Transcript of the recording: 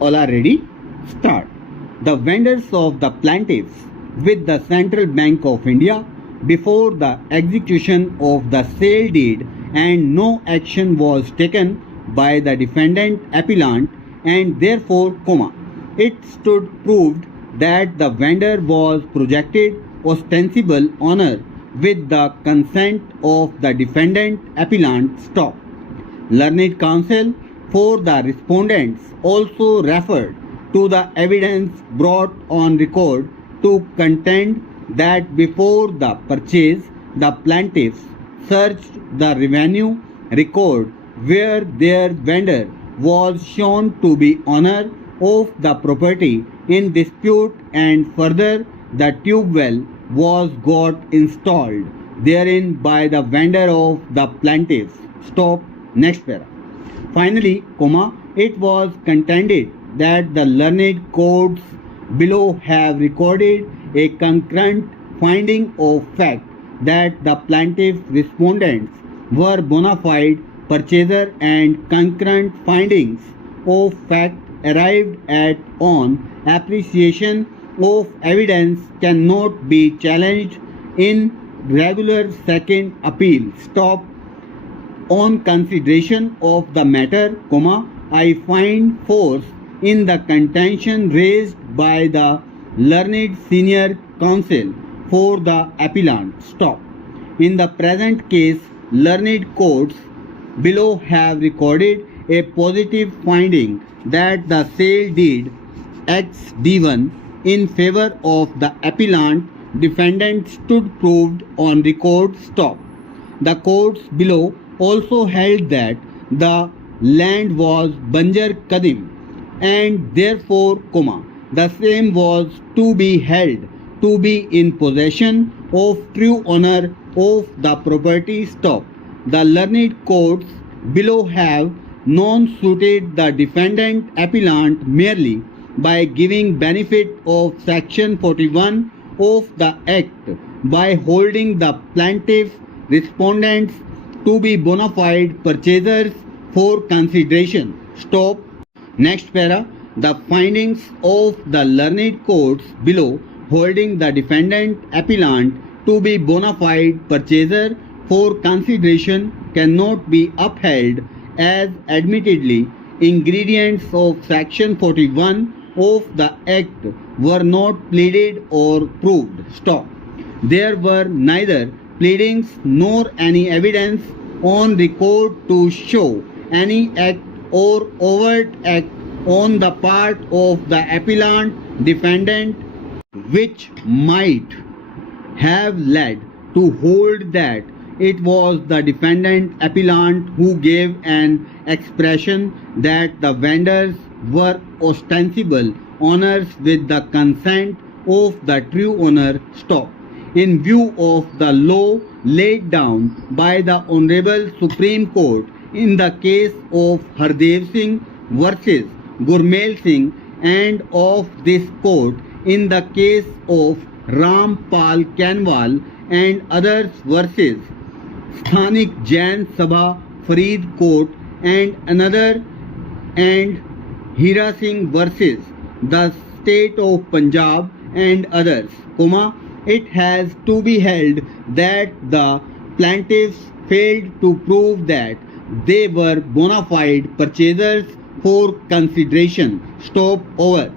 All are ready? Start. The vendors of the plaintiffs with the Central Bank of India before the execution of the sale deed and no action was taken by the defendant appellant and therefore, it stood proved that the vendor was projected ostensible honor with the consent of the defendant appellant. Stop. Learned counsel for the respondents also referred to the evidence brought on record to contend that before the purchase the plaintiffs searched the revenue record where their vendor was shown to be owner of the property in dispute and further the tube well was got installed therein by the vendor of the plaintiffs. Stop. Next para. Finally, it was contended that the learned courts below have recorded a concurrent finding of fact that the plaintiff respondents were bona fide purchaser and concurrent findings of fact arrived at on appreciation of evidence cannot be challenged in regular second appeal. Stop. On consideration of the matter, I find force in the contention raised by the learned senior counsel for the appellant. Stop. In the present case, learned courts below have recorded a positive finding that the sale deed X D1 in favor of the appellant defendant stood proved on record. Stop. The courts below also held that the land was Banjar Kadim and therefore, the same was to be held to be in possession of true owner of the property. Stop. The learned courts below have non-suited the defendant appellant merely by giving benefit of section 41 of the Act by holding the plaintiff respondents to be bona fide purchasers for consideration. Stop. Next para. The findings of the learned courts below holding the defendant appellant to be bona fide purchaser for consideration cannot be upheld as admittedly ingredients of section 41 of the Act were not pleaded or proved. Stop. There were neither pleadings nor any evidence on record to show any act or overt act on the part of the appellant defendant which might have led to hold that it was the defendant appellant who gave an expression that the vendors were ostensible owners with the consent of the true owner. Stop. In view of the law laid down by the Honorable Supreme Court in the case of Hardev Singh versus Gurmail Singh and of this court in the case of Ram Pal Kanwal and others versus Sthanik Jain Sabha Farid Court and another and Hira Singh versus the state of Punjab and others, it has to be held that the plaintiffs failed to prove that they were bona fide purchasers for consideration. Stop. Over.